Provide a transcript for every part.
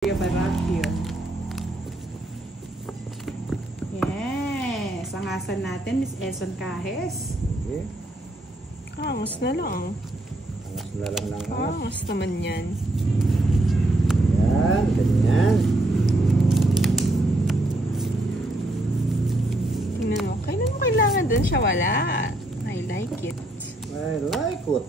Baracchio. Yes. Ang asan natin, Miss Eson Cajes. Okay. Angas na lang. Angas na lang lang. Angas naman yan. Yan, ganyan. Tingnan mo. Kailan mo kailangan dun siya? Wala. I like it. I like it.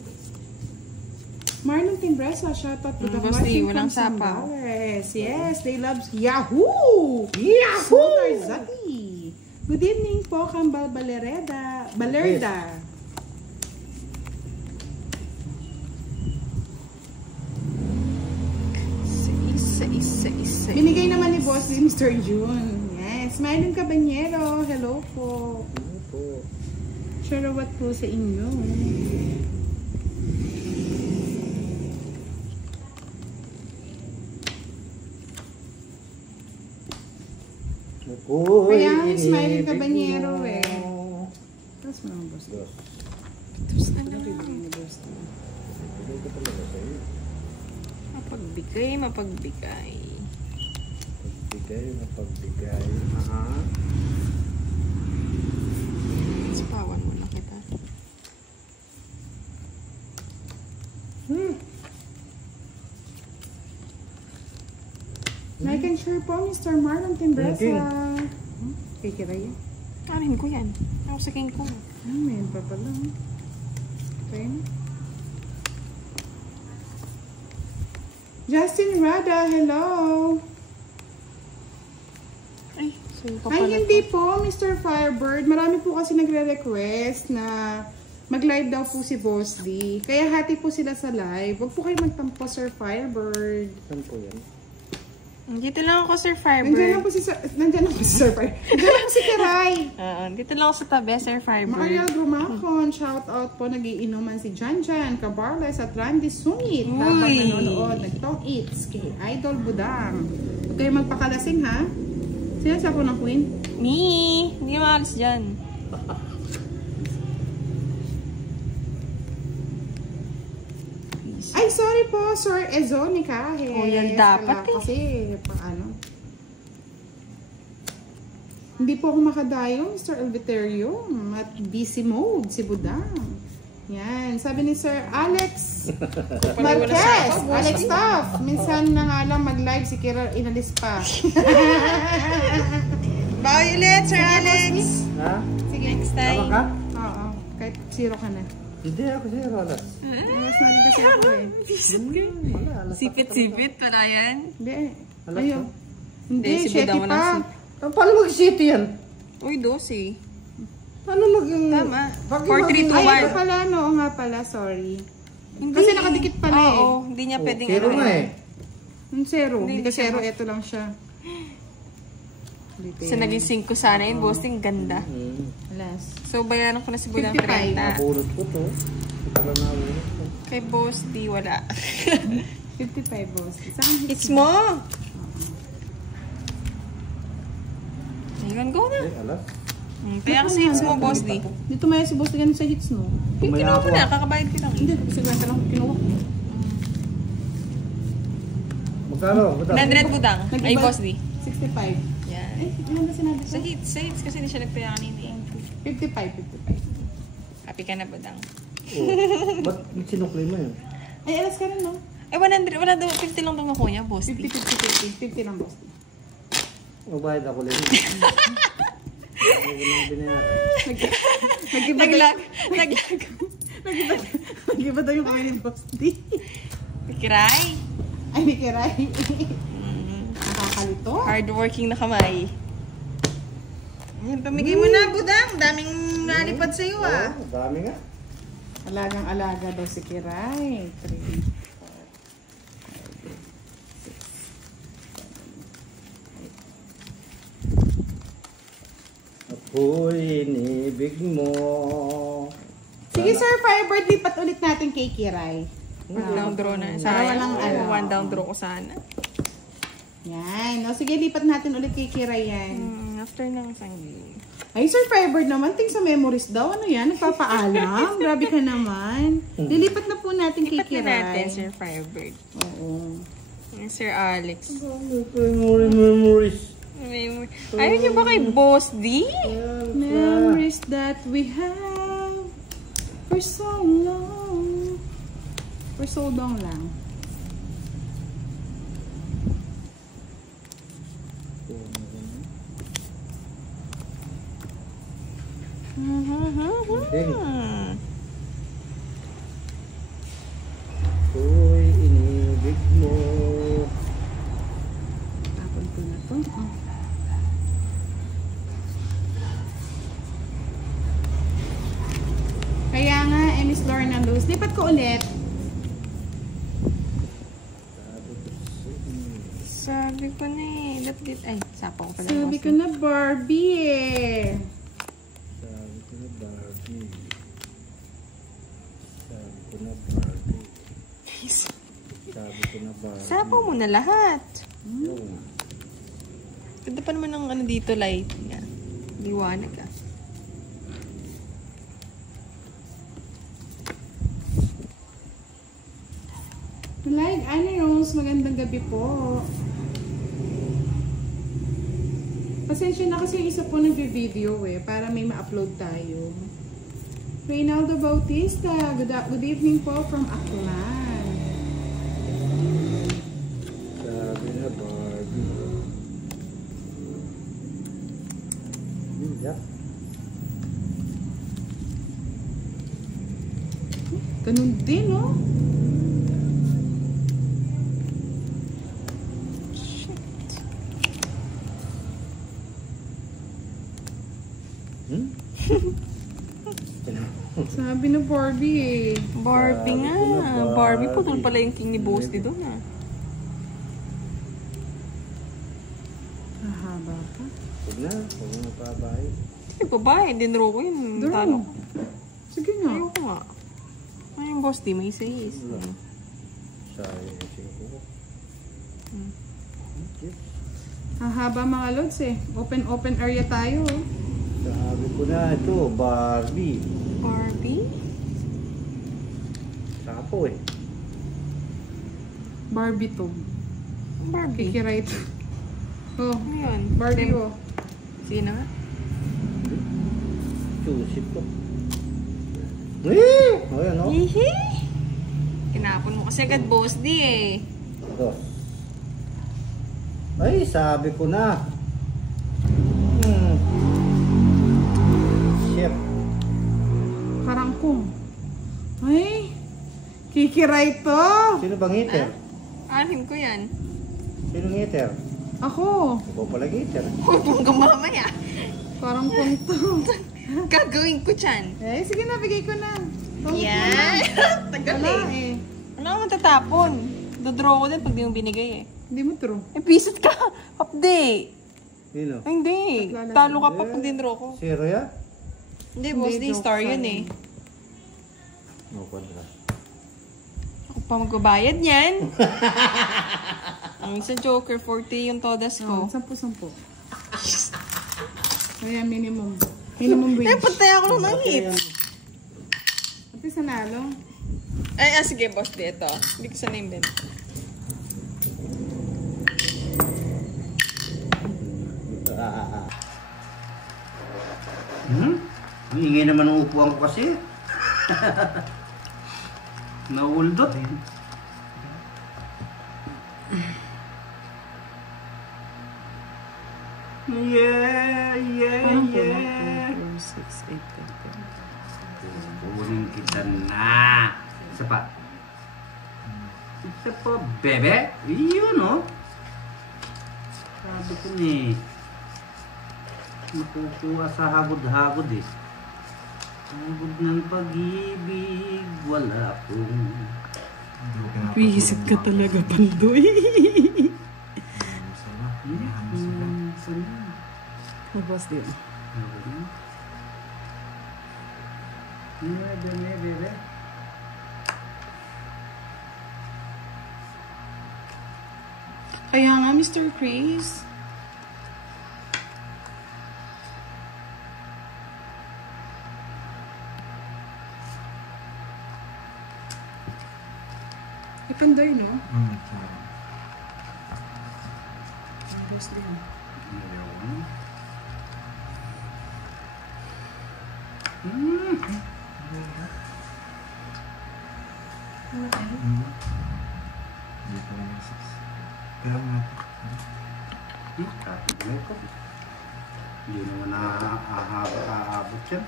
Marlon Timbresa, shout out to the Bossy, watching walang from sapaw. Sambales. Yes, they love Yahoo! Yahoo! Zati. Good evening po, Kambal Balereda. Balerda. Isa. Binigay naman ni Boss Mr. June. Yes, Marlon Cabanyero. Hello po. Ano po? Sharawat po sa inyo. Kaya ang Smiling Cabanyero eh. Tapos mo naman, Boss. Tapos na Ano bibigay ni Boss? Bigay ko talaga sa'yo. Mapagbigay. Pagbigay, mapagbigay. Aha. Sapawan mo na kita. Like and share po, Mr. Marlon Timbresa. Okay. Kikira yan. Kanin ko yan. Ako sa king ko. Mayroon pa pala. Okay. Justin Rada, hello. Ay, sa'yo pa Ay, pala. hindi po, Mr. Firebird. Marami po kasi nagre-request na mag-live daw po si Boss D. Kaya hati po sila sa live. Huwag po kayo magtampo, Sir Firebird. Saan po yan? Dito lang ako, Sir Nandiyan lang Firebird. po si Sir Firebird. Nandiyan lang po si Kiray. Dito lang ako sa tabi, Sir Firebird. Maria Grumacon, shout out po, nagiinuman si Janjan Cabarles at Randy Sungit habang Uy. nanonood nagtong eats kay Idol Budang. Huwag kayo magpakalasing ha. Sino sa po ng Queen? Me! Hindi na maalis dyan. Ay, sorry po, Sir Ezonica. Oh, yan dapat eh. Kasi, paano? Hindi po ako makadayo, Mr. Elviterio. At busy mode, si Budang. Yan. Sabi ni Sir Alex Marquez. Alex Toff. Minsan na nga lang mag-live si Kira inalis pa. Bye ulit, Sir Alex! Ha? Sige. Next Tama time. ka? Oo. Kahit zero ka na. Hindi ako siya, Rolas. Mas na rin kasi ako eh. Wala, alas. Sipit-sipit pala yan. Hindi. Alas Ayun. Hindi, Hindi, si Shetty Budang pa. Paano mag-city yan? Uy, 12. Paano mag- Tama. Bakit 4, 3, 2, Ay, 1. ito pala, no. Oo nga pala, sorry. Hindi. Kasi nakadikit pala eh. Oo, hindi niya pwedeng Zero nga eh. Yung zero. Hindi, Hindi ka hindi zero, siya. ito lang siya. Dito So, yan. naging 5 sana yun, bossing. Ganda. Alas. So, bayaran ko na si Budang 55. 30. Nabunot ko to. Ito pala nabunot ko. Kay boss, di wala. 55 boss. Isang It's mo! Ayun, go na. Eh, alas. Kaya kasi hits mo, boss, di. Dito maya si boss ganun sa hits mo. Kinuha mo na, kakabayad ko lang. Hindi, kasi kwenta lang kinuha ko. Magkano? 100 Budang. Ay, Nag-iba? boss, di. 65. Yan. Ay, ano ba sinabi ko? Sa hits kasi hindi siya nagpaya kanina. 55. Happy ka na, Budang. Oh, ba't sinukli mo yun? Ay, alas ka rin, no? Ay, 100, wala daw, 50 lang daw nakuha niya, boss, 50, di. 50, 50. 50 lang boss. Magbayad ako lang. Naglag. Nag-iba daw yung kamay ni boss. Di. Kiray. Ay, may kiray. Nakakalito. Hardworking na kamay. Yan, pamigay mo na, Budang. Daming nalipad sa'yo, ah. Oo, dami nga. Alagang-alaga daw si Kiray. 3, 4, 5, 6, 7, 8. Ako'y inibig mo. Sige, Sir Firebird, lipat ulit natin kay Kiray. Down draw na. Para walang ano. One down draw ko sana. Yan. O, sige, lipat natin ulit kay Kiray yan. After ng isang game. Ay, Sir Firebird naman, ting sa memories daw. Ano yan? Nagpapaalam? Grabe ka naman. Lilipat na po natin kay Lipat na Kiray. natin, Sir Firebird. Oo. Sir Alex. Memories. Ayaw niyo ba kay Boss D? Memories that we have for so long. For so long lang. Uy, inibig mo. Tapon ko na to. Oh. Kaya nga, Miss Lorna Luz, lipat ko ulit. Sabi ko na eh. Ay, sapo ko pala. Sabi ko na Barbie eh. Sabi ko na Barbie. Sabi ko na Barbie. Sabi ko na Barbie. Sapo mo na lahat. Yun. Ganda pa naman ng ano dito, light. Yan. Liwanag ah. Like, Rose, magandang gabi po. Pasensya na kasi yung isa po nag-video eh, para may ma-upload tayo. Reynaldo Bautista, good evening po from Aklan. Sabi na Barbie. Yeah. Ganun din, no? Sabi na Barbie eh. Barbie nga. Barbie, putol pala yung king ni Boss doon ah. Hahaba pa. Huwag na pabahay. Ay, babae. Dinro ko yun. Draw. Talo ko. Sige nga. Ayoko nga. Ay, yung Boss D, may sais. Sayang ko. Hahaba mga lods eh. Open area tayo. Oh. Sabi ko na ito, Barbie. Barbie? Sapo eh. Barbie to. Barbie? Kikiray ito. Oh, Ano yun? Barbie oh. Sige na nga. Chusip ko. Eh! O yan o. Hihi! Kinapon mo kasi agad Boss D eh. Dos. Ay, sabi ko na. Chef. Karangkong. Ay, kikiray to. Sino bang hitter? Anim ko yan. Sino hitter? Ako. Ikaw pala hitter. Huwag mong mamaya. Karangkong to. Gagawin ko dyan. Eh, sige na, bigay ko na. Tawag mo Yan. na. Tagal Wala eh. eh. Ano ka matatapon? Dodraw ko din pag di mo binigay eh. Hindi mo true. Eh, pisit ka. Update. Sino? Ay, hindi. Talo ka pa pag dindraw ko. Zero ya? Hindi, Boss D, joke star lang. yun eh. No, kontra. Ako pa magbabayad niyan. Ang isa Joker, 40 yung todas Oh, ko. 10. Kaya minimum. Minimum Eh, wage. patay ako ng hits. At isa nalo. Ay, sige, Boss D, ito. Hindi ko sana invent. Hihingi naman ang upuan ko kasi. Nauldot eh. Yeah. 4, 6, 8, 10. Kunin kita na. Isa pa. Isa pa, bebe. Iyon, no? Sabi ko ni. Makukuha sa hagod-hagod eh. Hagod ng pag-ibig, wala pong. Visit ka talaga, Pandoy. Boss D. Bebe. Kaya nga, Mr. Chris. Pandoy, no? boss din. Ayun. Dito lang yung 6. Kaya nga. Kapit ko. Hindi naman aabot yan.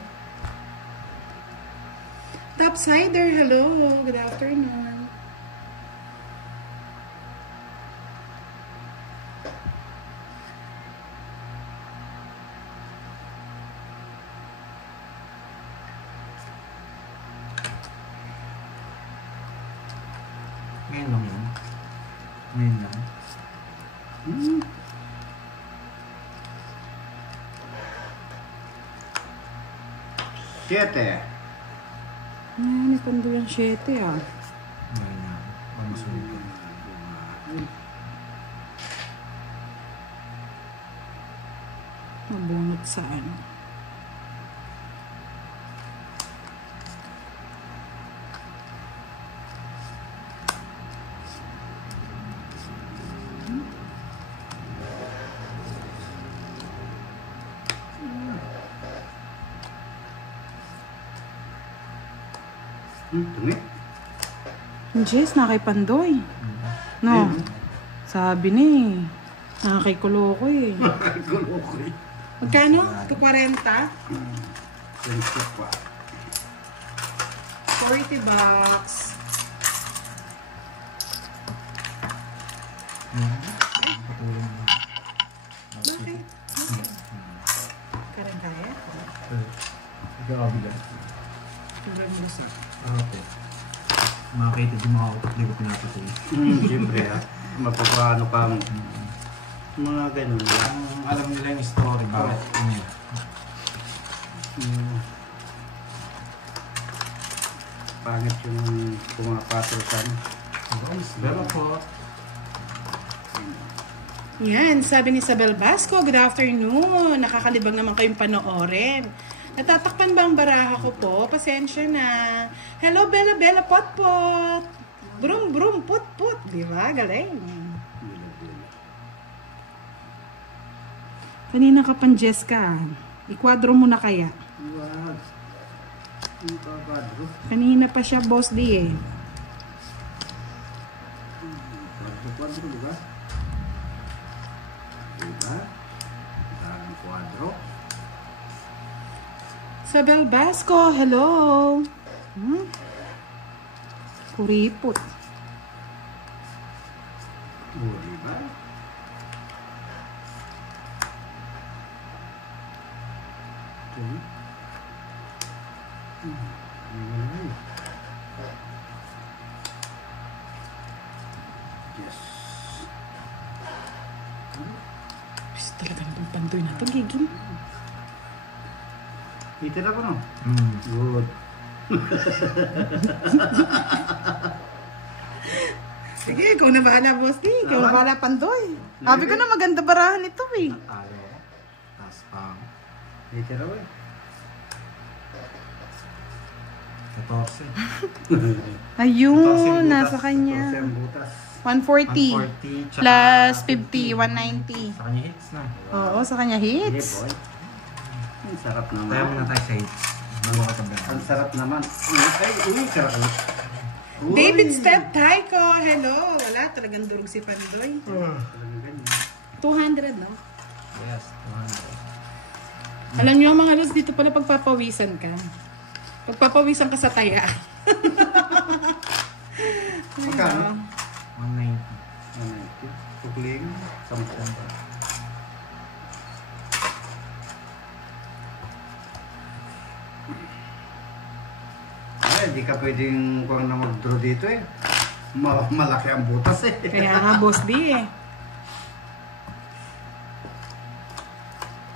Topsider, hello. Good afternoon. Ngayon lang yan. Ngayon lang. Siyete. May pando yung 7 ah. Ngayon lang. Masunod ko. Mabunot sa ano. Tumi. Jess, nakaipandoy. No. Sabi ni. Nakakikulo ko eh. Gulo ko eh. Magkano? 240? 20 pa. 40 bucks. Patulong mo. Bakit? Karang kaya? Ikaw kabila. Turang musa. Okay. Makakita din mga utak di ko pinapatuloy. Siyempre ha. Mapapano kang mga ganun lang. Alam nila yung story. Bakit? Pangit yung pumapatrosan. Pero po. Yan, sabi ni Isabel Basco, good afternoon. Nakakalibang naman kayong panoorin. Natatakpan ba ang baraha ko po? Pasensya na. Hello, Bella Bella Potpot. Brum brum put put. Di ba? Galing. Kanina ka pan, Jessica. Ikwadro mo na kaya. Wag. Yung kakadro. Kanina pa siya, boss di eh. Kwadro, diba? Diba? Daming kwadro. Isabel Basco, hello. Kuripot. Oh, diba? Okay. Yes. Bis talagang itong pantoy na ito, gigil. Itira ko no? Good. Sige, ikaw na bahala, boss di. Ikaw na bahala, pantoy. Sabi ko na maganda barahan ito eh. Natalo. Tapos pang Itira ko eh. 14. Ayun, nasa kanya. Kasi ang butas. 140 140 tsaka plus 50, 190. Sa kanya hits na. Oo, sa kanya Hey hits. boy. Ang sarap naman. Kaya muna tayo sa hits. Bago ka tabi. Ang sarap naman. Ay, sarap. Uy. David Step Taiko, hello. Wala, talagang durog si Pandoy. Talagang ganyan. 200, no? Yes, 200. Alam niyo mga los, dito pala pagpapawisan ka. Pagpapawisan ka sa taya. Magkano? 190. 190. Tukling. 10. Ay, di ka pwedeng kung na mag-draw dito eh. Malaki ang butas eh. Kaya nga, boss di eh.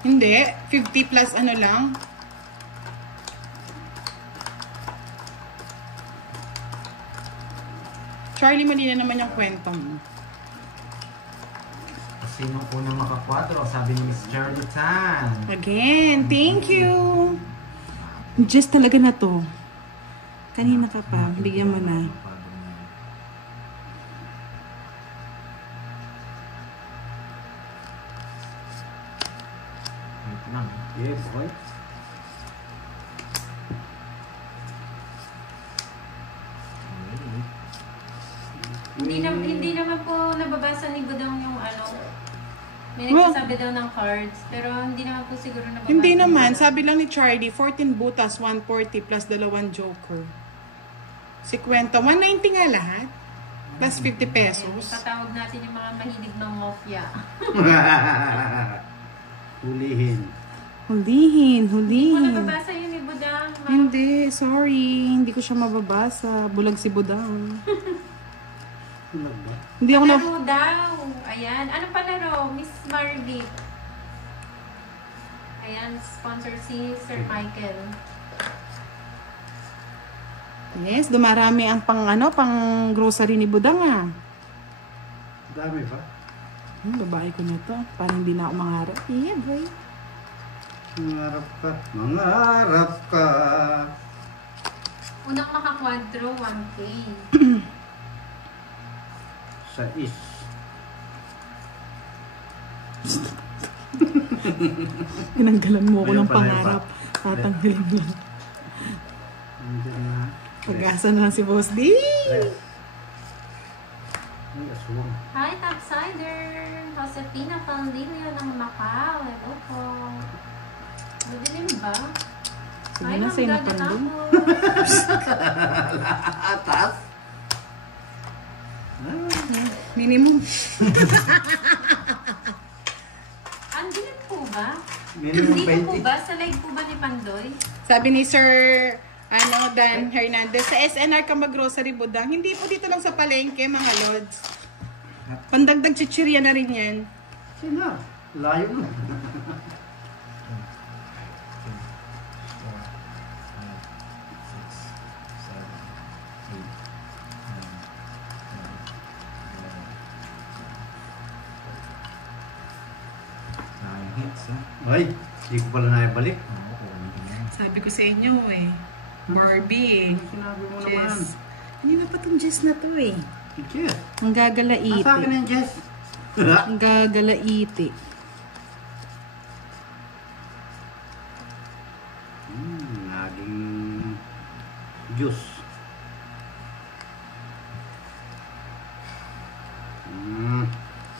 Hindi, 50 plus ano lang. Charlie, mali na naman yung kwento mo. Sino unang makakwadro? Sabi ni Miss Charlie Tan. Again, thank you. Just talaga na to. Kanina ka pa, bigyan mo na. Lang. Yes, boy. Hindi naman po nababasa ni Budang yung ano. May nagsasabi daw ng cards, pero hindi naman po siguro nababasa. Hindi naman, sabi lang ni Charlie, 14 butas, 140 plus 2 joker. 50, 190 nga lahat. Plus 50 pesos. Tatawag natin yung mga mahilig ng mafia. Hulihin. Hulihin, Hindi mo hulihin. nababasa yun ni Budang. Hindi, sorry. Hindi ko siya mababasa. Bulag si Budang. Hulag ba? Hindi ako na... Palaro daw. Ayan. Anong palaro? Miss Margie. Ayan, sponsor si Sir Michael. Yes, dumarami ang pang grocery ni Budang ah. Dami ba? Babae ko na to. Para hindi na ako mangarap. Yeah, boy. Mangarap ka. Mangarap ka. Unang makakwadro, 1K. Sa is. Pinanggalan mo ako Ayun ng pala yun pangarap. pa. Tatanggalin mo lang. Nandiyan na. Pag-asa na si Boss D. Tres. Ay, aswang. Hi, Topsider! Josefina Pandilio ng Macau. Hello po. Madilim ba? Sige Hi, na, Ma'am sa'yo na Gaga pandun. Tapos. Atas. Minimum. Ang dilim po ba? Minimum Dito po 20. ba? Sa live po ba ni Pandoy? Sabi ni Sir Dan Hernandez, sa SNR ka mag-grocery Budang. Hindi po dito lang sa palengke, mga lods. Pandagdag chichirya na rin yan. Sino? Layo mo. Hits, ha? Ay, hindi ko pala naibalik. Oo, hindi na. Sabi ko sa inyo eh. Barbie. Sinabi mo naman. Jess. Hindi na pa itong Jess na to eh. Jess. Ang gagalaiti. Asa akin yung Jess? Ang gagalaiti. Naging juice.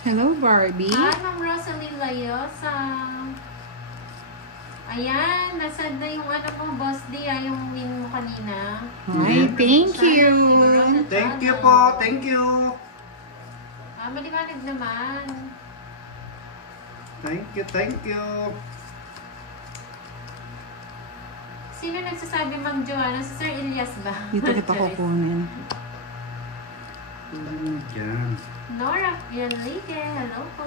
Hello, Barbie. Hi, Ma'am Rosalie Layosa. Ayan, nasad na yung ano mo, Boss D, yung win mo kanina. Hi, thank you. Thank you po. Thank you. Maliwanag naman. Thank you. Thank you. Sino nagsasabi, Ma'am Joanna? Si Sir Elias ba? Dito kita kukunin. Diyan. Nora Enrique, hello po.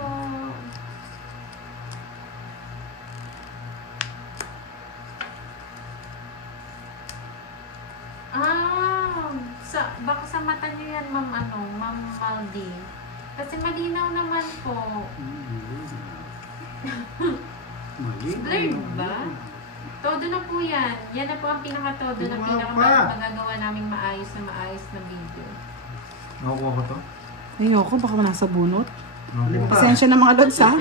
Baka sa mata niyo yan, Ma'am Maldi. Kasi malinaw naman po. Blurred ba? Todo na po yan. Yan na po ang pinaka-todo na magagawa naming maayos na video. Nakukuha ko to? Ayoko, baka nasa bunot. Nakukuha ko. Pasensya na mga lods ha.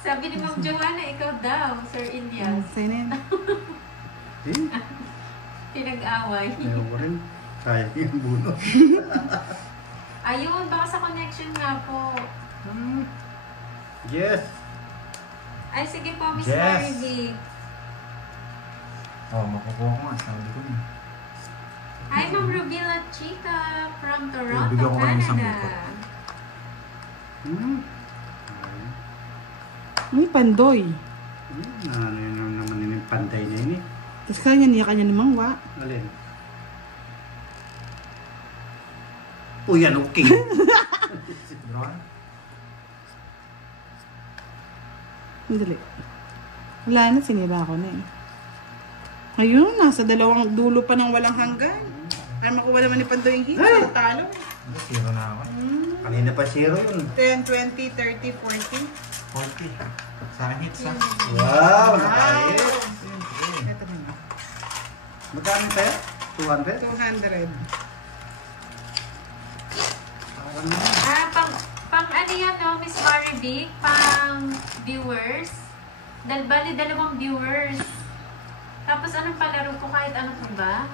Sabi ni Ma'am Joanna, ikaw daw, Sir Elias. Sa'yo na yan. Pinag-away. Ayaw ko rin. Kaya yung bunot. Ayun, baka sa connection nga po. Yes. Ay, sige po, Miss Yes. Margie. Oo, makukuha ko nga. Sabi ko na. Hi, Ma'am Rubila Chica from Toronto, Bigyan ko ng isang Canada. Ay, pandoy. Ano yun naman yung pantay na yun eh. Tapos kanya namang wa. Alin? O yan, okay. Drawing? Dali. Wala na, sinira ko na eh. Ayun, nasa dalawang dulo pa ng walang hanggan. Ay, makuha naman ni Pandoy yung hits. Ay! Talo. Zero na ako. Kanina pa zero yun. 10, 20, 30, 40. 40. Sa akin hits, ha? Wow, nakahit. Ito na. Magkano tayo? 200? 200. Pang ano yan, no, Miss Maribik? Pang viewers? Bali, 2 viewers. Tapos anong palaro ko kahit ano po ba?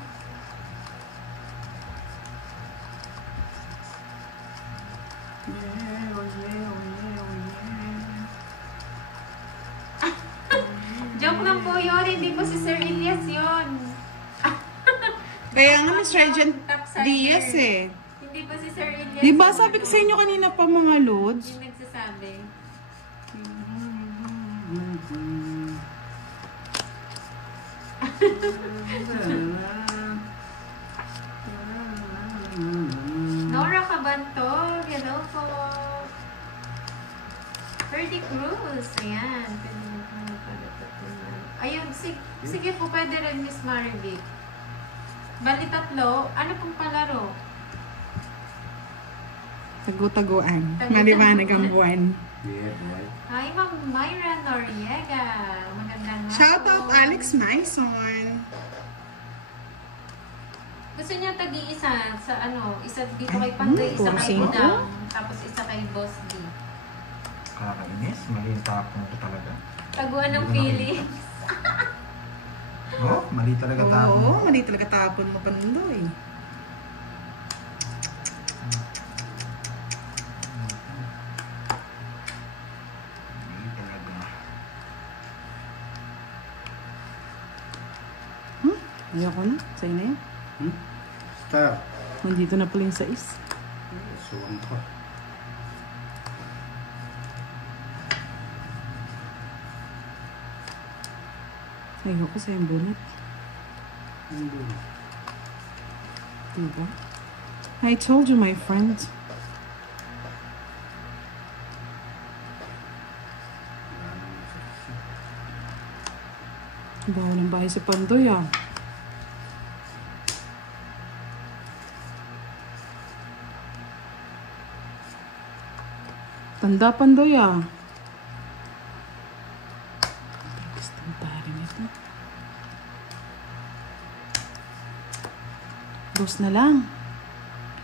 Joke lang po yun, hindi po si Sir Elias yun. Kaya nga, Miss Regent Topsider. Diaz eh. Hindi po si Sir Elias. Diba sabi ko sa inyo kanina pa mga loads? Yung nagsasabi. Nora Cabantog, hello po. Ferdy Cruz, ayan. Ayun, sige po, pwede rin Miss Marivic. Bali 3, ano pong palaro? Tago-taguan. Maliwanag ang buwan. Hi, Ma'am Myra Noriega. Magandang hapon. Shout out Alex Maison. Gusto niya tag-iisa sa ano, isa dito kay Pandoy, isa kay Budang, tapos isa kay Boss D. Kakainis. Mali yung tapon ko talaga. Taguan ng feelings. Oh, mali talaga tapon. Oo, mali talaga tapon mo, Pandoy. Mali talaga. Ayoko na. Sa'yo na yan. Star. Nandito na pala yung 6. Suwang ko. Ayoko sa yung bunot. Diba? I told you, my friend. Bawal ng bahay si Pandoy ah. Tanda Pandoy ah. Gusto mo pari nito. Dos na lang.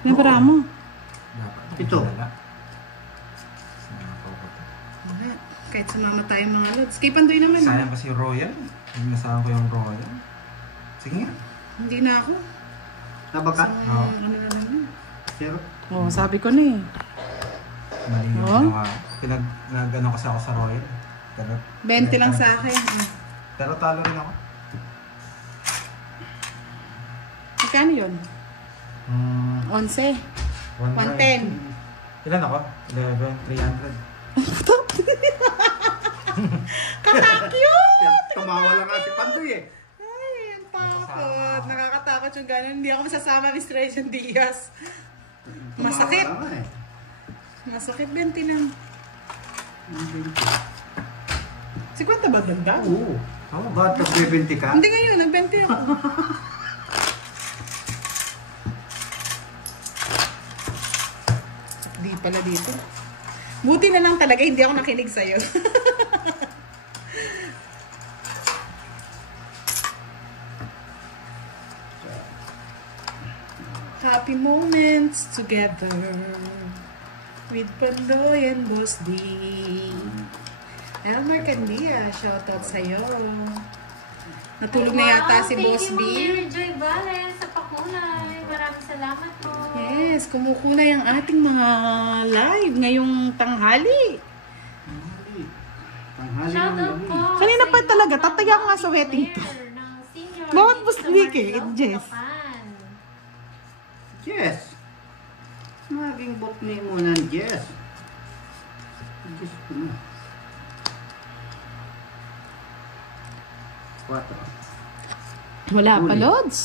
Nabara mo. Dapat. Ito. Wala. Sinakaw ko to. Wala. Kahit sumama tayo mga lods. Kay Pandoy naman. Sayang kasi yung Royal. Inasahan ko yung Royal. Sige nga. Hindi na ako. Nabaka? Oo. Ano na lang yun. Zero. Oo, sabi ko na eh. Mali yung Oh? ginawa. Nag-ano kasi ako sa Royal. Pero, 20 lang sa akin. Pero talo rin ako. Magkano yun? 11. 110. Ilan ako? 11,300. Katakyo! Tumawa lang nga si Pandoy eh. Ay, ang takot. Nakakatakot yung gano'n. Hindi ako masasama, Mr. Regent Diaz. Masakit. Tumawa lang nga eh. Masakit 20 lang. 50 ba dagdag? Oo. Oh, bakit nag-20 ka? Hindi ngayon, nag-20 ako. Di pala dito. Buti na lang talaga, hindi ako nakinig sa'yo. Happy moments together with Pandoy and Boss D. Elmer Candia, shoutout sa'yo. Natulog na yata si Boss B. Thank you, Ma'am Joy Vales sa pakulay. Maraming salamat po. Yes, kumukulay ang ating mga live ngayong tanghali. Tanghali Shout ng out gabi. po. Kanina pa sa talaga, ibang tataya ko nga sa mga wedding to. player ng senior Bawat dito Boss sa Vic eh, Marlon, Jess. Bulacan. Yes. Naging bot ni mo ng Yes. Yes ko na. 4. Wala pa, Huli. Lods.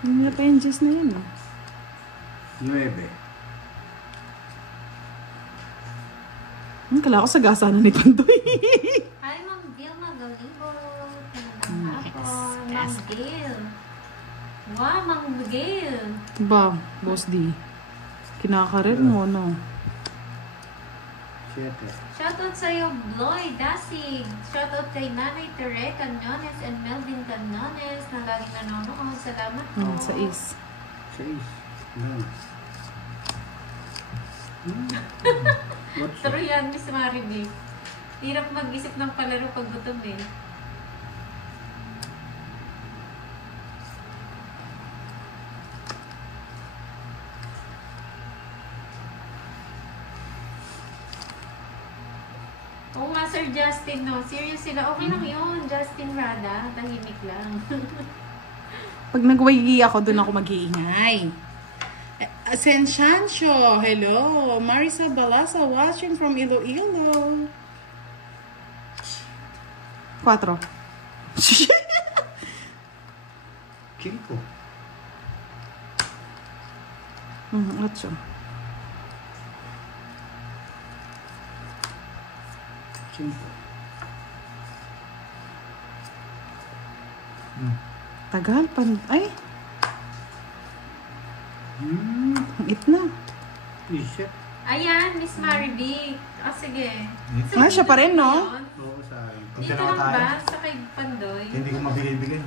Wala pa yung Jess na yun. 9. Kala ko sa gasa na ni Pandoy. Hi, Ma'am Vilma Galibo. Magandang hapon. Ma'am Gail. Wow, Ma'am Gail. Ba, Boss D. Kinakarir mo, no? 7. Shoutout sa'yo, Bloy Dasig. Shoutout kay Nanay Tere Canones and Melvin Canones na laging nanonood. Salamat po. Sa is. 6. Yan. What's True yan, Miss Maribel. Hirap mag-isip ng palaro pag gutom eh. Oo nga, Sir Justin, no? Serious sila. Okay lang yun. Justin Rada. Tahimik lang. Pag nagwagi ako, doon ako mag-iingay. Ascensancio, hello. Marisa Balasa watching from Iloilo. 4. 5. 8. 5. Tagal pan. Ay, ang it na. Isip. Ayan, Miss Maribel. Ah, sige. Ah, siya pa rin, no? Oo, sa akin. Dito lang ba? Sa kay Pandoy? Hindi ko mabigay-bigay.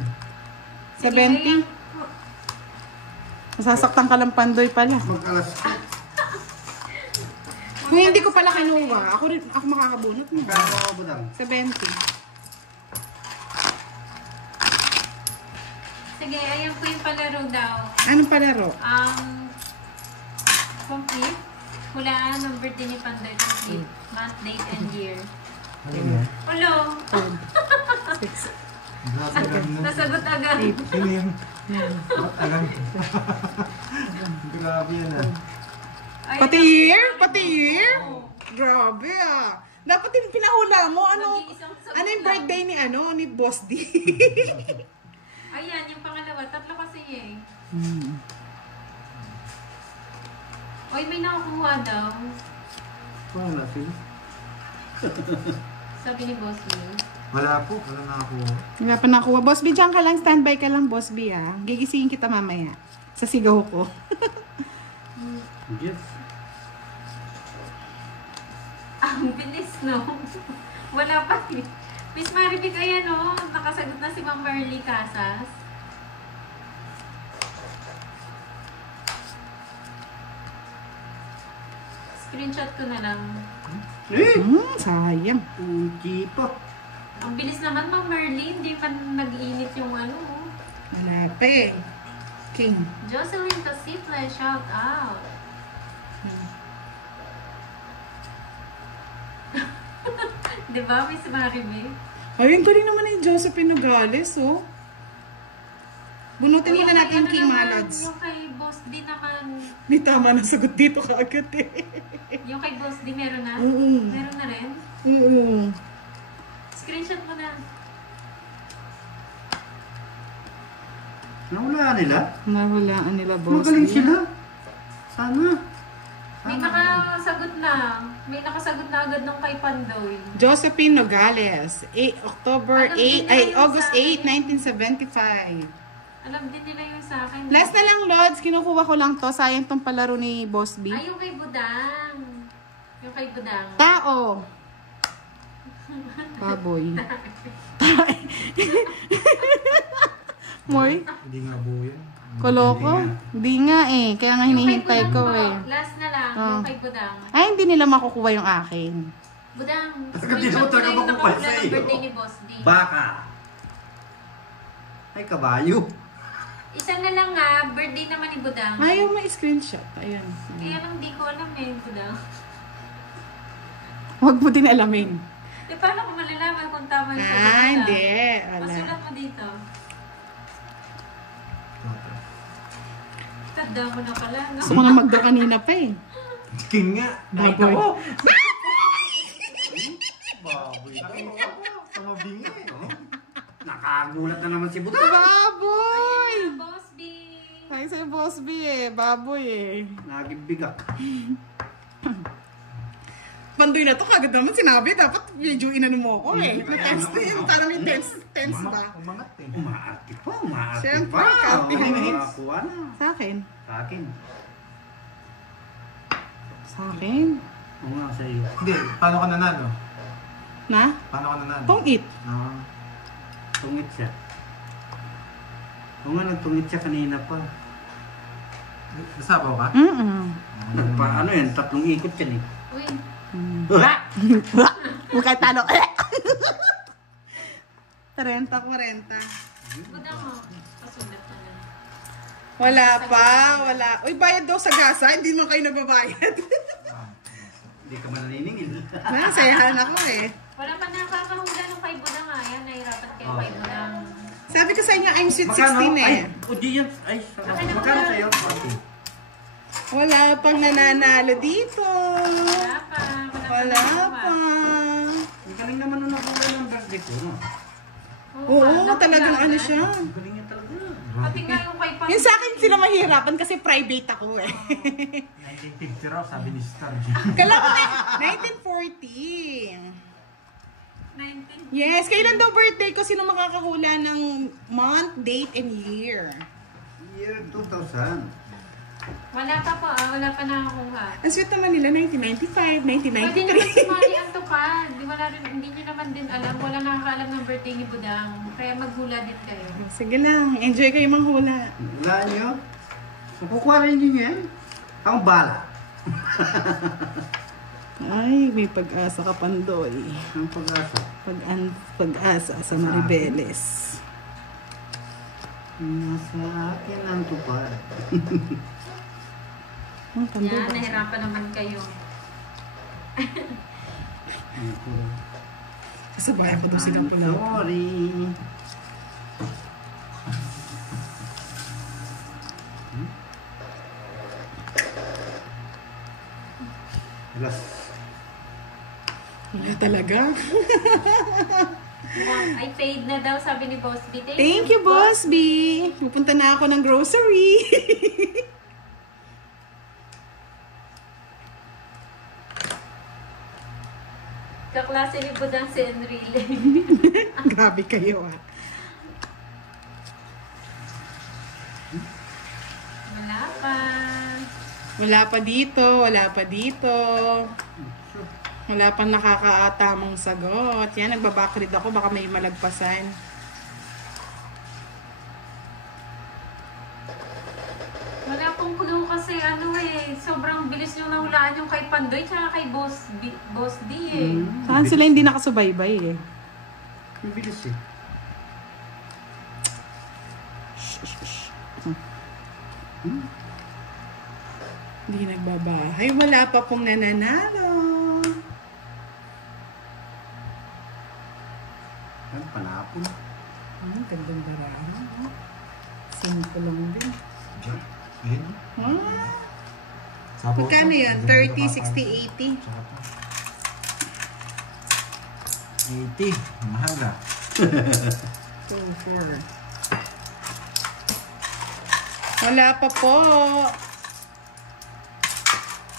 70. Masasaktan ka lang Pandoy pala. Mag-alas. Kung hindi ko pala kinuha, ako makakabunot mo. Magkano ako ba lang? 70. Sige, ayan po yung palaro daw. Anong palaro? Complete. Hulaan ng birthday ni Pandoy. Complete. Month, date, and year. Hello. Nasagot agad. Sino yan? Alam. Grabe yan ah. Ay, Pati year? Pati Oo. year? Grabe ah. Dapat din pinahula mo. Ano yung birthday ni Boss D? Ayan, yung pangalawa. 3 kasi eh. Oy, may nakakuha daw. Wala sila. Sabi ni Boss Will. Wala po. Wala na ako. Wala pa nakuha. Boss B, dyan ka lang. Standby ka lang, Boss B ah. Gigisingin kita mamaya. Sa sigaw ko. Yes. Ang bilis, no? Wala pa eh. Miss Maribel, ayan o. Nakasagot na si Ma'am Marley Casas. Screenshot ko na lang. Sayang. Uji pa. Ang bilis naman, Ma'am Marley. Hindi pa nag-iinit yung ano. Wala pa eh. King. Jocelyn Casiple, shout out. Diba, Miss Maribel? Ayun, galing naman ni Josephine Nogales, oh. Bunutin muna natin yung King Malods. Yung kay Boss D naman. May tama na sagot dito kaagad eh. Yung kay Boss D meron na? Oo. Meron na rin? Oo. Screenshot mo na. Nahulaan nila? Nahulaan nila, Boss. Magaling sila. Sana. May nakasagot na. May nakasagot na agad ng kay Pandoy. Josephine Nogales. August 8, 1975. Alam din nila yun sa akin. Last na lang, Lods. Kinukuha ko lang to. Sayang tong palaro ni Boss B. Ay, yung kay Budang. Yung kay Budang. Tao. Baboy. Moy? Hindi nga buo yan. Koloko? Hindi nga eh. Kaya nga Yung kay hinihintay Budang ko po. eh. Last na lang. Oh. Yung kay Budang. Ay, hindi nila makukuha yung akin. Budang. Hindi mo talaga yung makukuha nakahula sa ng iyo. birthday ni Boss D. Baka. Ay, kabayo. Isa na lang nga. Birthday naman ni Budang. Ayaw ma-screenshot. Ayan. Kaya lang di ko alam eh, Budang. Huwag mo din alamin. Eh, paano ko malalaman kung tama yung sagot Ah, nila? hindi. Wala. Masulat mo dito. Tanda mo na pala, no? Gusto ko na magda kanina pa eh. King nga. Baboy. Baboy. Tumabingi. Nakagulat na naman si Buta. Baboy! Boss B! Ay, sa'yo Boss B eh. Baboy eh. Nagibigak. Pandoy na to, kagad naman sinabi. Dapat medyo inano mo ko eh. May tense na yun. Parang may tense ba? Umangat eh. Umaarte pa, umaarte Siyempre, pa. Kati. Makakuha na. Sa akin. Sa akin. Sa akin. Oo nga, sa iyo. Hindi, paano ka nanalo? Na? Paano ka nanalo? Tungit. Ah, tungit siya. Oo nga, nagtungit siya kanina pa. Nasabaw ka? Paano yan? 3 ikot yan eh. Uy, Huwag kayo talo. 30, 40. budang mo. Pasulat na lang. Wala pa, wala. Uy, bayad daw sa gasa, hindi man kayo nagbabayad. Hindi ka maniningil. Nasayahan ako eh. Wala pa nakakahula ng 5 budang nga. Yan, nahirapan kayo 5 budang. Sabi ko sa inyo, I'm sweet 16 Magkano? eh. Ay, o di yan. Ay, magkano sa'yo? 40. Wala pang nananalo dito. Wala pa. Wala pa. Ang galing naman nung nakuha ng birthday ko, no? Oo, talagang ano siya. Ang galing niya talaga. Pati nga yung 5 Yung sa akin sila mahirapan kasi private ako eh. 1950 raw, sabi ni Star G. Kala ko 1940. 19. Yes, kailan daw birthday ko? Sino makakahula ng month, date, and year? Year 2000. Wala pa po wala pa nakakuha. Ang sweet naman nila, 1995, Pwede naman 1993. sumali ang tupad. Hindi nyo naman din alam. Wala nakakaalam ng birthday ni Budang. Kaya maghula din kayo. Sige lang, enjoy kayo manghula. Wala nyo? Kukuha rin nyo yan. Ang bala. Ay, may pag-asa ka, Pandoy. Ang pag-asa. Pag-asa sa Maribeles. Nasa akin ang tupad. Ang Pandoy. Yan, nahirapan naman kayo. Sasabayan ko daw silang pula. Sorry. Alas. Wala talaga. Ay, paid na daw, sabi ni Boss B. Thank you, Boss B. Pupunta na ako ng grocery. Kaklase ni Budang si Enrile. Grabe kayo ah. Wala pa. Wala pa dito, wala pa dito. Wala pang nakakaatamang sagot. Yan, nagbabakrid ako, baka may malagpasan. Wala pong clue kasi sobrang bilis yung nahulaan yung kay Pandoy tsaka kay Boss D eh. Saan sila hindi nakasubaybay eh? Mabilis eh. Hindi nagbabahay. Wala pa pong nananalo. Ang panapon. Gandang barahan. Simple lang din. Diyan. Ayun. Ah, Sabaw magkano to. yan? Ganda 30, ba? 60, 80? Sarap to. 80. Mahal ka. 2, 4. Wala pa po.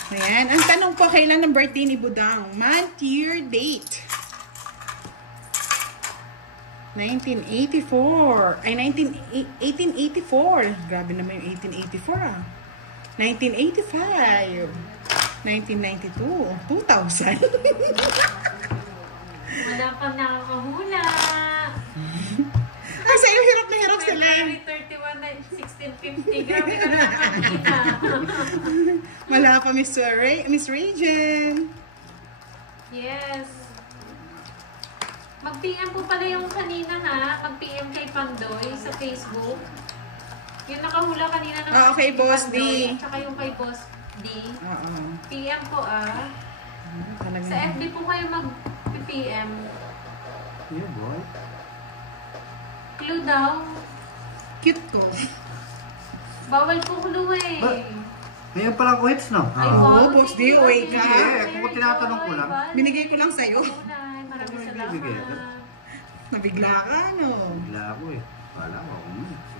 Ayan. Ang tanong po, kailan ang birthday ni Budang? Month, year, date. 1984. Ay, 1884. Grabe naman yung 1884 ah. 1985. 1992. 2000. Wala pang nakakahula. Ay, sa'yo hirap na hirap sila. February 31, 1650. Grabe ka na kanina. Wala pa Miss Regen. Yes. Mag-PM po pala yung kanina ha. Mag-PM kay Pandoy sa Facebook. Yung nakahula kanina ng Okay, Boss D. Pandoy, tsaka yung kay Boss D. Oo. PM po Talaga. Sa FB po kayo mag-PM. Yeah, boy. Clue daw. Cute to. Bawal po clue eh. Ba- Ngayon palang kuhits, no? Ay, Oo, wow, Boss thank you, D, wait Boss D. ka. Kung tinatanong ko lang. Binigay ko lang sa'yo. Maraming salamat. Bibigay ka. Nabigla ka, no? Bigla ako eh. Wala ko.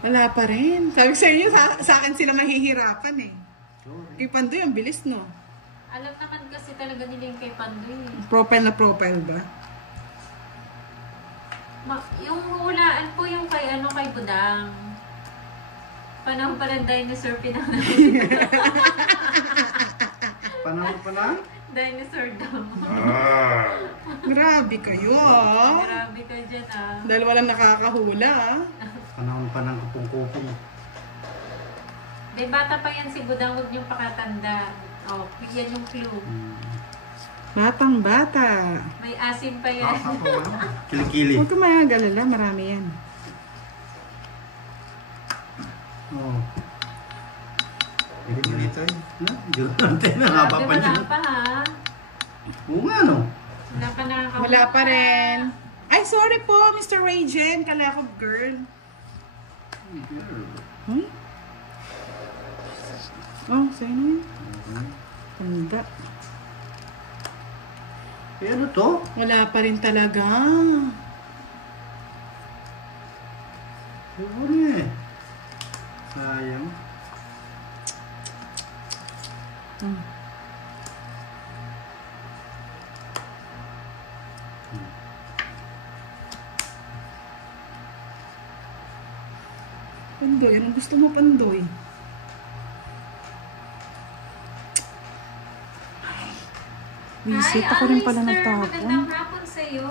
Wala pa rin. Sabi ko sa inyo, sa akin sila mahihirapan eh. Sorry. Kay Pandoy, ang bilis, no? Alam naman kasi talaga nila yung kay Pandoy. Profile na profile ba? Yung hulaan po yung kay kay Budang. Panahon pa ng dinosaur pinangalan. Panahon pa lang? Dinosaur daw. Grabe kayo, ah. Grabe ka dyan Dahil walang nakakahula, ah. Panahon pa ng kupong-kupong. May bata pa yan si Budang, huwag niyong pakatanda. Oh, yan yung clue. Batang bata. May asim pa yan. Kilikili. Huwag ka magalala, marami yan. Oo. Kilikili tayo. Durante na, haba pa Wala dyan. pa ha. Oo nga, no? Wala pa nakakahula. Wala pa rin. Ay, sorry po, Mr. Rajen. Kala ko girl. Hmm? Oh, sa'yo na yun. Tanda. Eh, ano to? Wala pa rin talaga. Oo eh. Sayang. Hmm. Pandoy, anong gusto mo, Pandoy? Visit ako rin pala nagtapon. Magandang hapon sa'yo.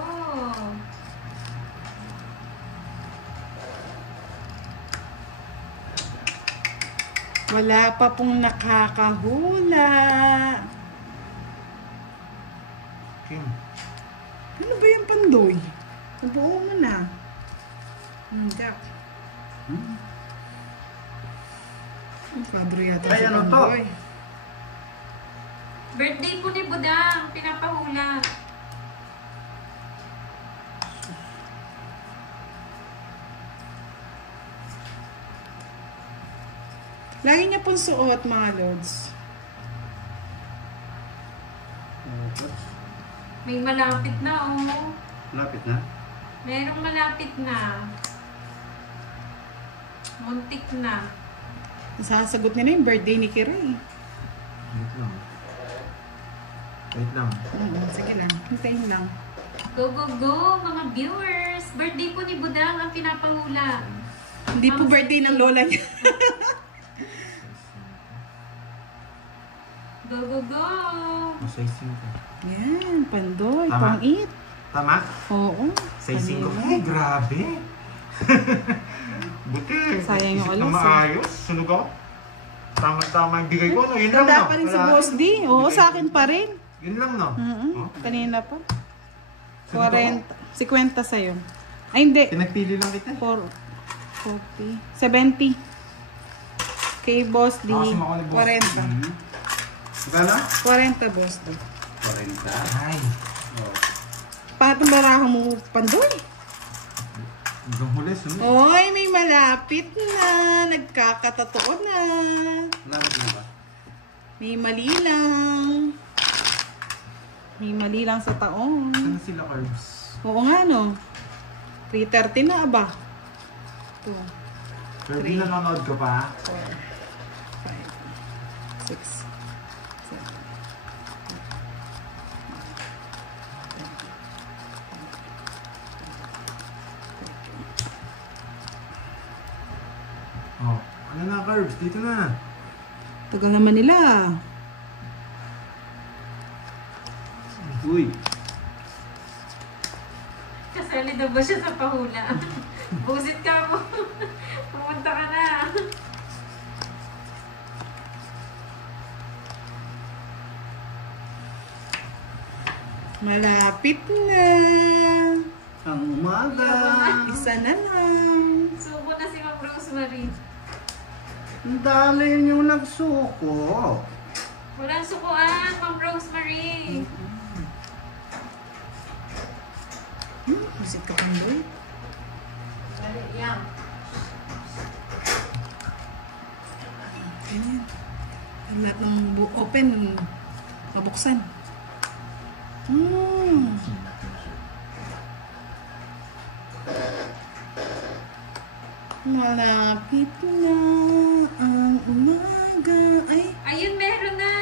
Wala pa pong nakakahula. Kim. Ano ba yung Pandoy? Nabuo mo na. Jack. Padre yata Ay, si ano to? Pandoy. Birthday po ni Budang, pinapahula. Lagi niya pong suot, mga lods. May malapit na, oh. Lapit na? Merong malapit na. Muntik na. Sasagot nila yung birthday ni Kiray. Wait lang. Wait lang. Sige lang. Hintayin lang. Go, go, go, mga viewers. Birthday po ni Budang ang pinapahula. Hindi po birthday ng lola niya. Go, go, go. Masaysin ka. Yan, Pandoy. Tama. Pang-eat. Tama? Oo. Saysin ko. Kanina. Ay, grabe. Buti. Sayang yung Isip na alas, maayos. Sunog ako. Tama-tama yung bigay ko. No? Yun lang, Tanda no? pa rin si Wala. Boss D. Oo, sa akin pa rin. Yun lang, no? Oh. Kanina pa. Sino to? 40. 50 sa'yo. Ay, hindi. Pinagpili lang kita. 40. 70. Kay Boss D. Kasi makulit, boss. 40. Gala? 40, Boss D. 40. Ay. Oh. Patong barahan mo, Pandoy. Hanggang huli, sunod. Oy, may malapit na. Nagkakatotoo na. Lamig na ba? May mali lang. May mali lang sa taon. Saan sila, Carbs? Oo nga, no? 3:30 na, aba. 2, Kirby, nanonood ka pa? 4, 5, 6, 7. Oh. Ano na, Carbs? Dito na. Tagal naman nila. Uy. Kasali daw ba siya sa pahula? Busit ka mo. Pumunta ka na. Malapit na. Ang umaga. Isa na lang. Suko na si Ma'am Rosemary. Ang dali nyo nagsuko. Walang sukuan, Ma'am Rosemary. Visit ka, Pandoy. Dali, yan. Ganyan. Ang lahat ng open, mabuksan. Malapit na ang umaga. Ay, Ayun, meron na.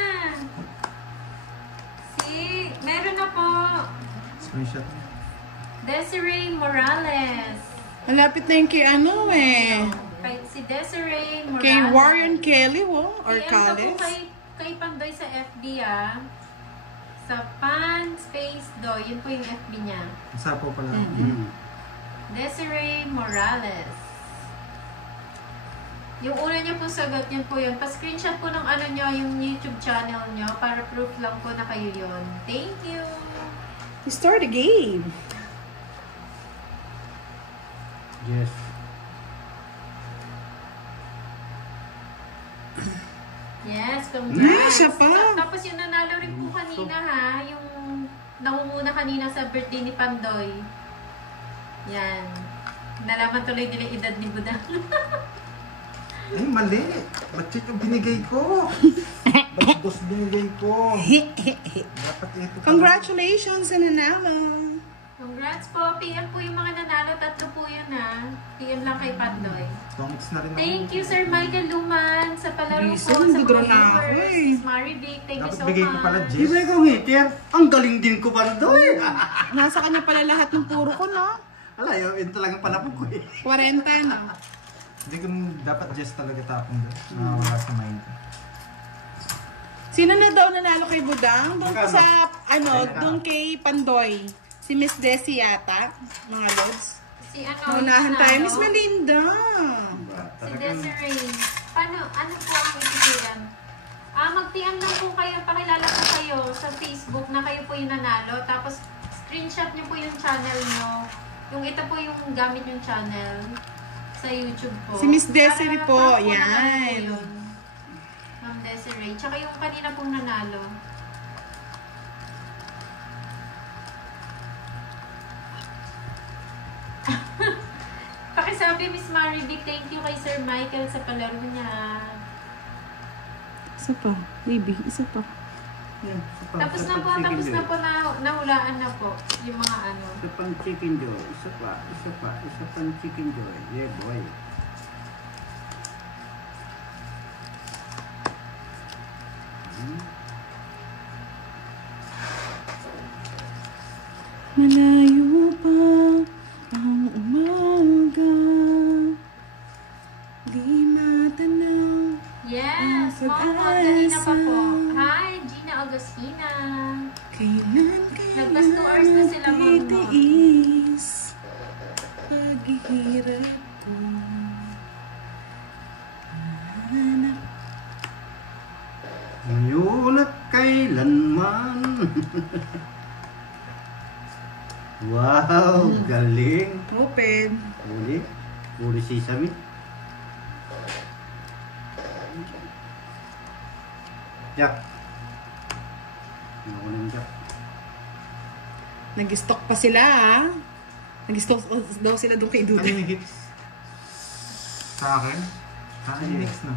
Meron na po. Screenshot mo. Desiree Morales. malapit na yung kay ano eh. Si Desiree Morales. Kay Warren Kelly, oh, or PM ka po Callis. kay Pandoy sa FB ah. Sa Pan Space Do. Yun po yung FB niya. Sapo pala. Mm-hmm. Desiree Morales. Yung una niyo po sagot niyo po yun. Pa-screenshot po ng ano niyo, yung YouTube channel niyo para proof lang po na kayo yun. Thank you! Start the game. Yes. Yes, congrats! Siya pa. Tapos yung nanalo rin po kanina ha, yung nangunguna kanina sa birthday ni Pandoy. Yan. Nalaman tuloy nila yung edad ni Buda. Ay, mali. Ba't yung binigay ko? Ba't dos binigay ko? Dapat ito pa. Congratulations sa nanalo. Congrats po. PM po yung mga nanalo. 3 po yun ha. PM lang kay Pandoy. Tongits na rin ako. Thank you, Sir Michael Luman, sa palaro po Reason, sa mga dudra na ako viewers. eh. Miss Marivic, thank you Dapat so bigay ko pala, much. Jess. Di ba ikaw hater? Ang galing din ko para doon. Nasa kanya pala lahat ng puro ko, no? Wala, yun talagang panapog ko eh. 40, no? Hindi ko dapat Jess talaga tapon doon. Nakawala sa mind ko. Sino na daw nanalo kay Budang? Doon Magkano? sa, doon kay Pandoy. Si Miss Desi yata, mga lods. Si ano, Unahan tayo, nanalo? Miss Melinda. Si Desiree. Paano, ano po ang itikilan? Mag-PM lang po kayo, pakilala po kayo sa Facebook na kayo po yung nanalo. Tapos, screenshot nyo po yung channel nyo. Yung ito po yung gamit yung channel sa YouTube po. Si Miss Desiree Para po, proof na yan. kayo po yun. Ma'am Desiree. Tsaka yung kanina pong nanalo. Pakisabi, Miss Marivic, thank you kay Sir Michael sa palaro niya. Isa pa, baby, isa pa. Tapos na po, nahulaan na po yung mga ano. Isa pang chicken joy. Isa pang chicken joy. Yeah, boy. Malayo pa ang umaga, di matanaw. Yes, Momo, kanina pa po. Hi, Gina Agustina. Kailan Nagpas 2 hours na sila, Momo. titiis paghihirap ko. Hanap Ngayon at kailanman. Wow, galing. open. Uli sesame. Jack. Ako ng Jack. Nag-stock pa sila, ah. Nag-stock daw sila doon kay Ano Duda. yung hits? Sa akin? Ano yung next na?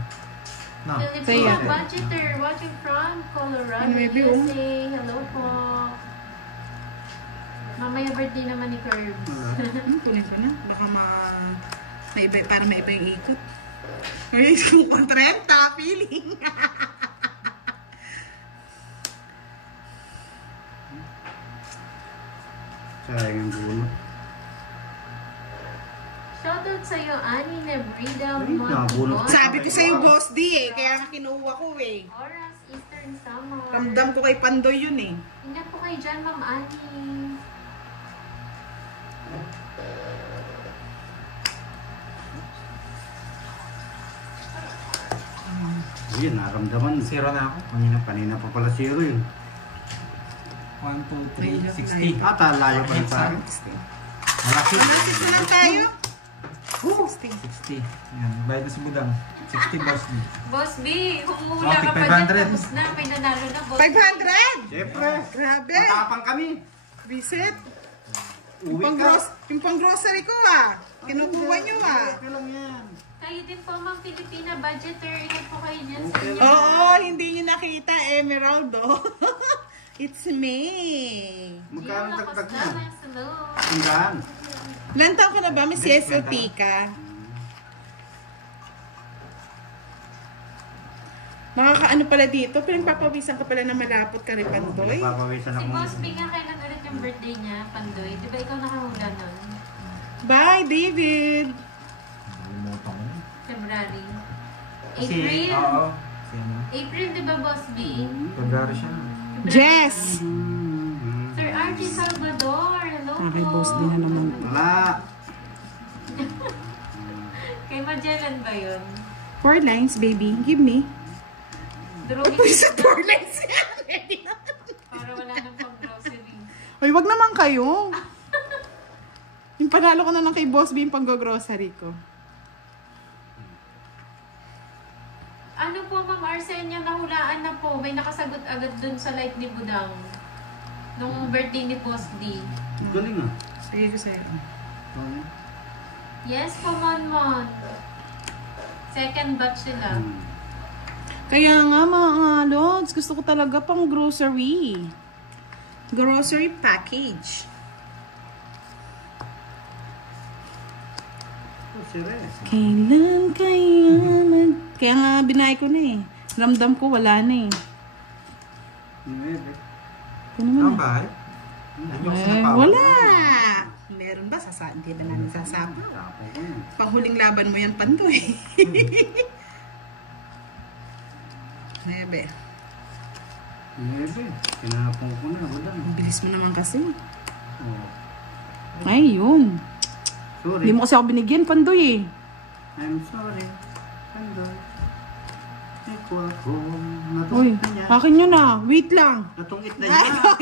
No. Filipina Saya. Budgeter, watching from Colorado, Ano, maybe, oh. USA. Hello po. Mamaya birthday naman ni Curbs. Kunin ko na. Baka maiba, para maiba yung ikot. Ay, kung 30, feeling. Sayang ang bunot. Shoutout sa'yo, Ani Nebrida Ay, nabunot. Sabi ko sa'yo, Boss D, eh. Kaya nga kinuha ko, eh. Oras, Eastern Summer. Ramdam ko kay Pandoy yun, eh. Ingat po kayo dyan, Ma'am Ani. Ayun, naramdaman. Zero na ako. Kanina pa pala zero yun. 1, 2, 3, 60. Layo pa rin sa akin. Malaki. Malapit naman tayo. 60. Yan, bayad na si Budang. 60 boss din. Boss B, humula Okay, ka pa dyan. 500. Tapos na, may nanalo na, Boss B. 500! Siyempre. Grabe! Matapang kami. Visit! Uwi ka. Yung pang-grocery ko, ah. Kinukuha nyo, ah. Okay lang yan. Kayo din po, Ma'am Filipina Budgeter. Ingat po kayo dyan sa inyo. Oo, hindi nyo nakita, Emerald, oh. It's me. Magkano tagtag na? Hello. Tandaan. Ilan taon ka na ba? May CSLP ka? Makakaano pala dito? Pinagpapawisan ka pala na malapot ka rin, Pandoy. Napapawisan Si ako. Boss B nga kailan ulit yung birthday niya, Pandoy? Di ba ikaw nakahula nun? Bye, David! Nalimutan ko na. February. Kasi, April. oo. Sino? April, di ba, Boss B? February siya. Jess! Sir RJ Salvador. Hello po. Okay, Boss din na naman. Wala. Kay Magellan ba yun? 4 lines, baby. Give me. Durugin Sa 4 lines. para wala nang pang-grocery. Ay, wag naman kayo. Yung panalo ko na lang kay Boss B yung pang-grocery ko. Ano po, Ma'am Arsenia, nahulaan na po. May nakasagot agad dun sa live ni Budang. Nung birthday ni Boss D. Galing ah. Sige ko sa'yo. Yes po, Monmon. Second batch sila. Kaya nga mga lods, gusto ko talaga pang grocery. Grocery package. Kailan kaya kaya nga binay ko na eh. Ramdam ko wala na eh. Ito naman Ang bahay? wala. Meron ba? Hindi ba namin sasama? Panghuling laban mo yan, Pandoy. Nebe. Kinapong ko na. Wala. Ang bilis mo naman kasi. Oh. Ay, yun. Sorry. Hindi mo kasi ako binigyan, Pandoy eh. I'm sorry. Pandoy. Ako. Uy, Natungit na niya. akin yun ah. Wait lang. Natungit na niya.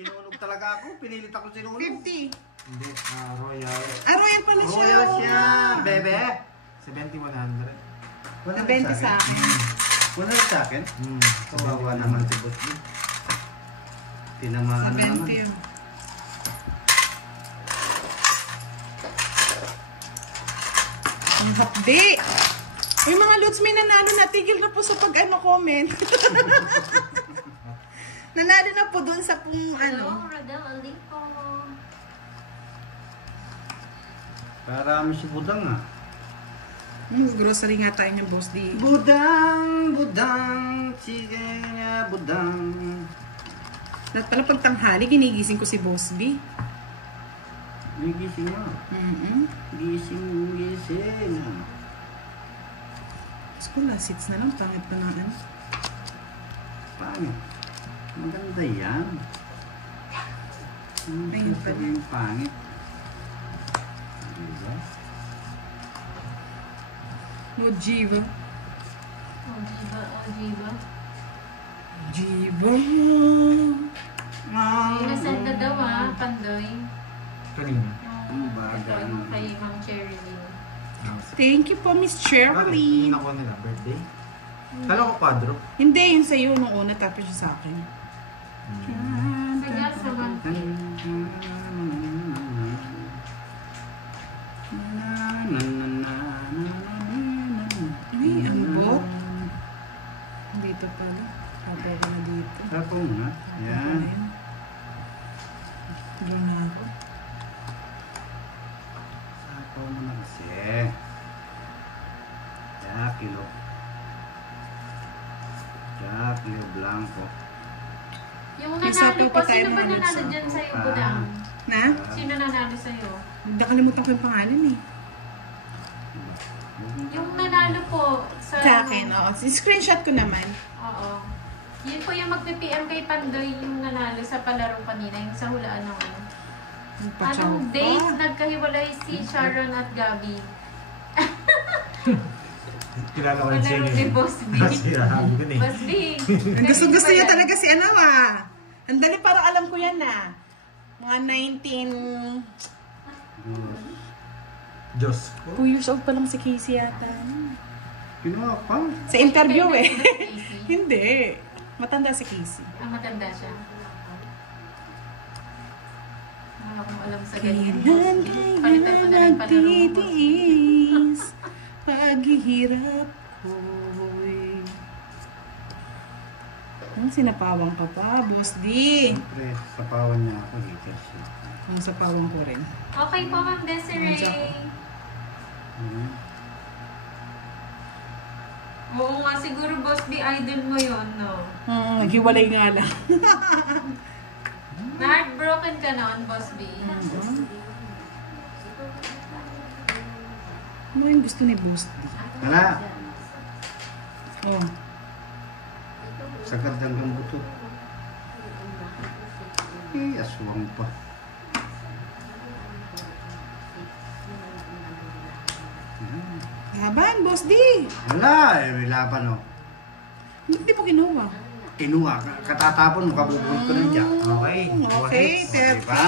Sinunog talaga ako. Pinilit ako sinunog. 50. Hindi. Royal. Royal pala siya. Royal siya. Bebe. 70-100. Wala Na 20 sa akin. Wala sa akin? Kawawa naman si Boss B. Tinamaan na naman. 70 yun. Ang hakdi. Uy mga lods, may nanalo na. Tigil na po sa pag-comment. Nanalo na po doon sa pong Hello, Rodel Alipo. Karami si Budang ah. Grocery nga tayo niya, Boss D. Budang, budang, sige niya, budang. Lahat pala pag tanghali, ginigising ko si Boss B. May gising mo. Gising, gising. Gusto ko last seats na lang, pangit pa na ano. Pangit. Maganda yan. Ayun pala. Yung pangit. Diba? Mojiva. Jiba. Jiva. Inasend na daw Pandoy. Kanina. Ang bagay. Ito yung kay Ma'am Cherilyn. Thank you po, Miss Bakit? Cherilyn. Yung ako nila, birthday? Kala ko quadro. Hindi, yun sa'yo nung una, tapos yun sa akin. Kaya sa monthly. Ay, ang bot. Dito pala. Sabi ko na dito. Sapo nga. Yan. Doon na ako. Sapo mo na kasi. Kilo. Kilo blanco. Yung Nagsasabi nanalo po, pa tayo sino ba mga nanalo nagsasabi dyan sa'yo, pa. Budang? Na? Sino nanalo sa'yo? Nakalimutan ko yung pangalan eh. Yung nanalo po sa... Sa akin, oo. Screenshot ko naman. Oo. Yun po yung magpi-PM kay Pandoy yung nanalo sa palaro kanina, yung sa hulaan ng ano. Anong date nagkahiwalay si Sharon at Gabby? Kilala ko rin siya Palaro ni Boss B. Sirahan ko na eh. Boss B. Gusto niya talaga si ano ah. Ang dali, parang alam ko yan ah. Mga 19... Diyos ko. 2 years old pa lang si Casey yata. Kinuha pa. Sa interview eh. Hindi. Matanda si Casey. Matanda siya. Wala akong alam sa ganyan. Kailan Palitan mo na lang palaro mo, Boss B. nagtitiis paghihirap ko'y. Sinapawang ka pa, Boss D. Siyempre, sapawan niya ako. Haters siya. Ang sapawang ko rin. Okay po, Ma'am Desiree. Oo nga, siguro Boss B, idol mo yun, no? Naghiwalay nga lang. Na-heartbroken ka noon, Boss B. Ano yung gusto ni Boss D? Wala. Oh. Sagad hanggang buto. Aswang pa. Laban, Boss D. Wala, may laban, oh. Hindi mo kinuha. Kinuha, katatapon mo, kabubuhon ko nun dyan. Okay. Okay, 30. Diba?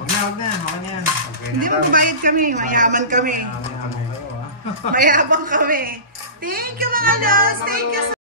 Wag na, wag na. Okay na yan. Okay Hindi na mo daw. bayad kami. Mayaman kami. Ano kayo, ah? Mayabang kami. Thank you mga lods. Thank you so